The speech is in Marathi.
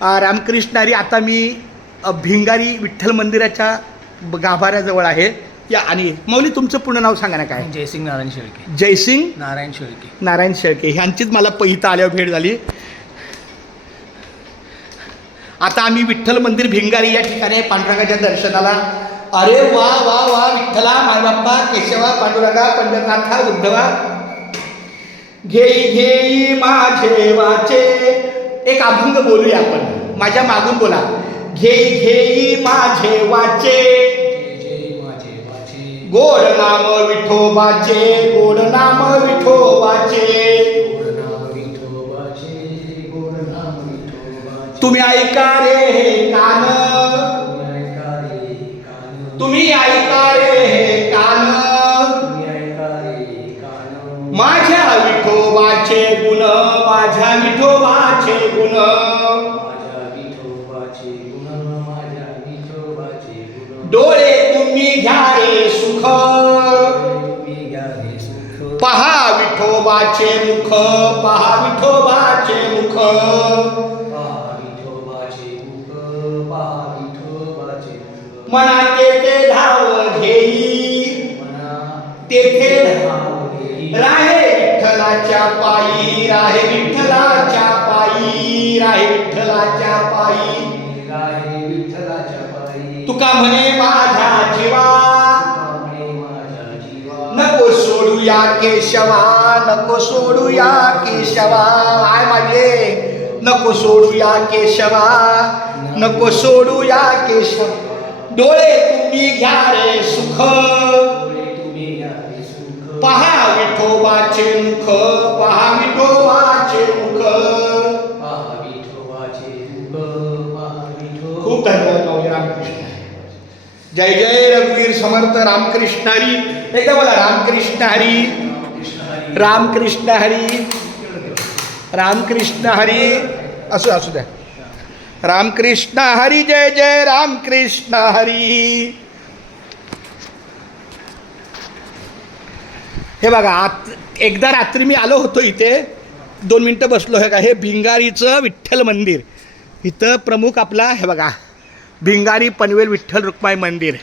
रामकृष्ण हरी. आता मी भिंगारी विठ्ठल मंदिराच्या गाभाऱ्याजवळ आहे. या आणि मौली तुमचं पूर्ण नाव सांगा ना काय? जयसिंग नारायण शेळके. जयसिंग नारायण शेळके. नारायण शेळके ह्यांचीच मला इथं आल्यावर भेट झाली. आता आम्ही विठ्ठल मंदिर भिंगारी या ठिकाणी पांडुरंगाच्या दर्शनाला. अरे वा वा वा, विठ्ठला मायबाप्पा केशवा पांडुरंगा पंढरनाथा उद्धवा घेई घेई माझे वाचे. एक अभंग बोलूया आपण, माझ्या मागून बोला. घेई घेई माझे वाचे, गोड नाम विठोबाचे, गोड नाम विठोबाचे. तुम्ही ऐका रे हे कान, तुम्ही ऐका रे हे कान, माझ्या विठोबाचे गुण, माझ्या विठोबाचे गुण. डोळे तुम्ही घ्या रे सुख, पहा विठोबाचे मुख, पहा विठोबाचे मुख. मना तेथे धाव घेई, तेथे राहे विठ्ठलाच्या पायी, राहे विठ्ठलाच्या पायी, राहे विठ्ठलाच्या पायी. तुका म्हणे माझ्या जीवा, नको सोडूया केशवा, नको सोडूया केशवा. आय माझे, नको सोडूया केशवा, नको सोडूया केशव. डोळे तुम्ही घ्या रे सुख, पहा विठोबाचे मुख, पहा विठोबाचे मुख. खूप धन्यवाद रामकृष्ण. जय जय रघुवीर समर्थ. रामकृष्ण हरी. एकदा बोला रामकृष्ण हरी, रामकृष्ण हरी, रामकृष्ण हरी. असू असू द्या. रामकृष्ण हरी. जय जय रामकृष्ण हरी. हे बघा, एकदा रात्री मी आलो होतो इथे, 2 मिनटं बसलो. हे का, हे भिंगारीचं विठ्ठल मंदिर. इथं प्रमुख आपला हे बघा भिंगारी पनवेल विठ्ठल रुक्माई मंदिर.